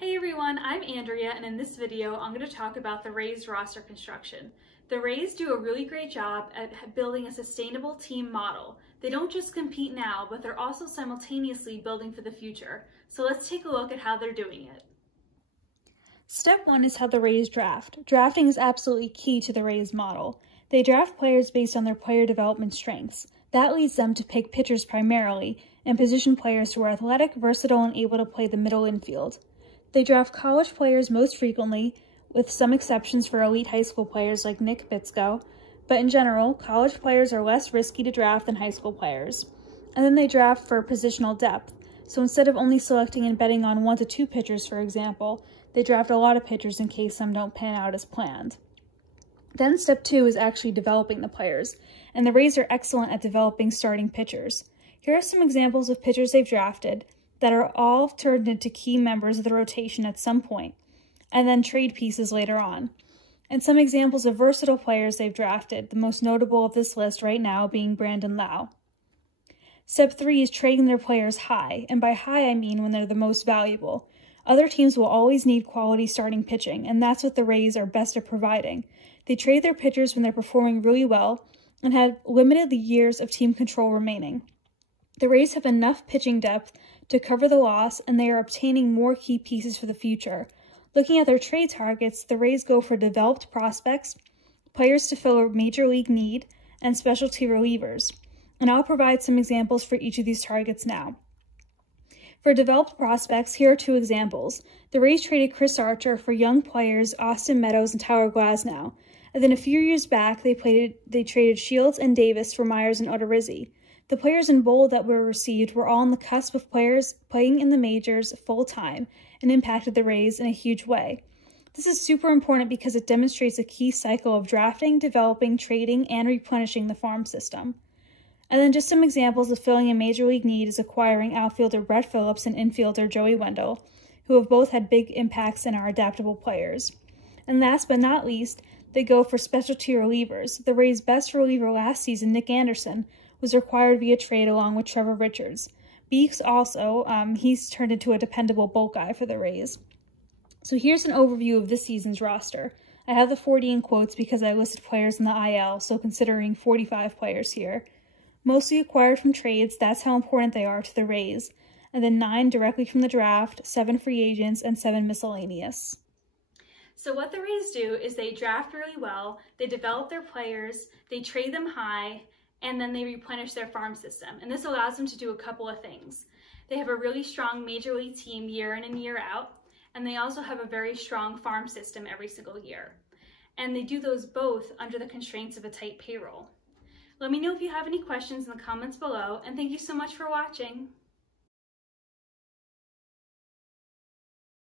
Hey everyone, I'm Andrea, and in this video I'm going to talk about the Rays roster construction. The Rays do a really great job at building a sustainable team model. They don't just compete now, but they're also simultaneously building for the future. So let's take a look at how they're doing it. Step 1 is how the Rays draft. Drafting is absolutely key to the Rays model. They draft players based on their player development strengths. That leads them to pick pitchers primarily, and position players who are athletic, versatile, and able to play the middle infield. They draft college players most frequently, with some exceptions for elite high school players like Nick Bitsko, but in general, college players are less risky to draft than high school players. And then they draft for positional depth. So instead of only selecting and betting on 1 to 2 pitchers, for example, they draft a lot of pitchers in case some don't pan out as planned. Then step 2 is actually developing the players, and the Rays are excellent at developing starting pitchers. Here are some examples of pitchers they've drafted that are all turned into key members of the rotation at some point, and then trade pieces later on. And some examples of versatile players they've drafted, the most notable of this list right now being Brandon Lau. Step 3 is trading their players high, and by high I mean when they're the most valuable. Other teams will always need quality starting pitching, and that's what the Rays are best at providing. They trade their pitchers when they're performing really well and have limited years of team control remaining. The Rays have enough pitching depth to cover the loss, and they are obtaining more key pieces for the future. Looking at their trade targets, the Rays go for developed prospects, players to fill a major league need, and specialty relievers. And I'll provide some examples for each of these targets now. For developed prospects, here are 2 examples. The Rays traded Chris Archer for young players Austin Meadows and Tyler Glasnow. And then a few years back, they traded Shields and Davis for Myers and Odorizzi. The players in bold that were received were all on the cusp of players playing in the majors full-time and impacted the Rays in a huge way. This is super important because it demonstrates a key cycle of drafting, developing, trading, and replenishing the farm system. And then just some examples of filling a major league need is acquiring outfielder Brett Phillips and infielder Joey Wendell, who have both had big impacts and are adaptable players. And last but not least, they go for specialty relievers. The Rays' best reliever last season, Nick Anderson, was acquired via trade along with Trevor Richards. Beeks also, he's turned into a dependable bulk guy for the Rays. So here's an overview of this season's roster. I have the 40 in quotes because I listed players in the IL, so considering 45 players here. Mostly acquired from trades, that's how important they are to the Rays. And then 9 directly from the draft, 7 free agents, and 7 miscellaneous. So what the Rays do is they draft really well, they develop their players, they trade them high, and then they replenish their farm system. And this allows them to do a couple of things. They have a really strong major league team year in and year out, and they also have a very strong farm system every single year. And they do those both under the constraints of a tight payroll. Let me know if you have any questions in the comments below, and thank you so much for watching.